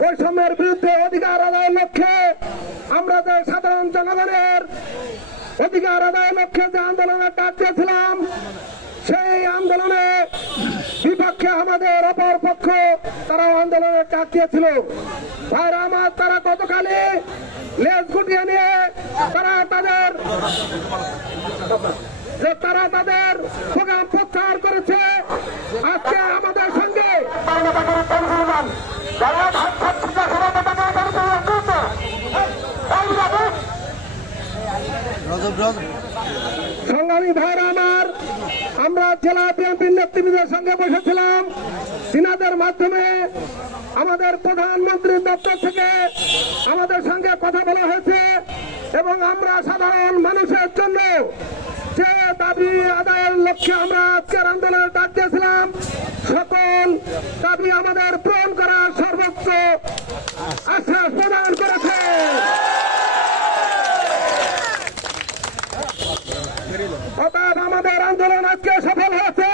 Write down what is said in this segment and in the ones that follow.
বৈষম্যের বিরুদ্ধে অধিকার আদায়ের লক্ষ্যে আমরা যে সাধারণ জনগণের অধিকার আদায়ের লক্ষ্যে যে আন্দোলনের ডাক দিয়েছিলাম, সেই আন্দোলনে বিপক্ষে আমাদের অপর পক্ষ তারাও আন্দোলনের ডাক দিয়েছিল। ভাইরা আমার, তারা গতকালই লেজ গুটিয়ে নিয়ে তারা তাদের প্রোগ্রাম প্রত্যাহার করেছে। আজকে আমাদের সঙ্গে সংগ্রামী ভাইরা আমার, আমরা জেলা বিএনপির নেতৃবৃন্দের সঙ্গে বসেছিলাম। সিনাদের মাধ্যমে আমাদের প্রধানমন্ত্রীর দপ্তর থেকে আমাদের সঙ্গে কথা বলা হয়েছে এবং আমরা সাধারণ মানুষের জন্য যে দাবি আদায়ের লক্ষ্যে আমরা আজকের আন্দোলনে ডাক দিয়েছিলাম, সকল দাবি আমাদের পূরণ করার সর্বোচ্চ আশ্বাস প্রদান করেছে। অর্থাৎ আমাদের আন্দোলন আজকে সফল হয়েছে,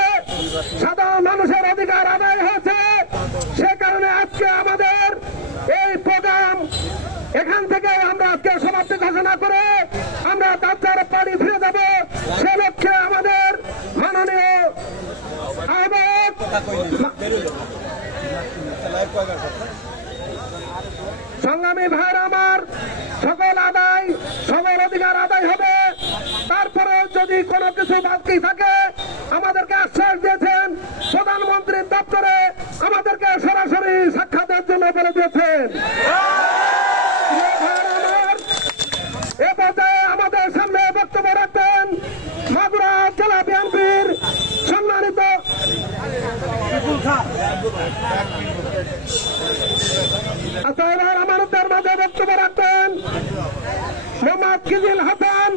সাধারণ মানুষের অধিকার আদায় হয়েছে। সে কারণে আজকে আমাদের এই প্রোগ্রাম এখান থেকে আমরা আজকে সমাপ্তি ঘোষণা করে আমরা তার বাড়ি ফিরে যাব। সে লক্ষ্যে আমাদের মাননীয় আহ্বায়ক সংগ্রামী ভাইয়ের আমার, সকল অধিকার আদায় হবে। তারপরে যদি কোনো কিছু বাকি থাকে, আমাদেরকে আশ্বাস দিয়েছেন প্রধানমন্ত্রীর দপ্তরে আমাদেরকে সরাসরি সাক্ষাতের জন্য বলে দিয়েছেন। এ পর্যায়ে আমাদের সামনে বক্তব্য রাখবেন মাগুরা জেলা বিএনপির সম্মানিত আমাদের মাঝে বক্তব্য রাখবেন মোহাম্মদ কিজিল হাসান।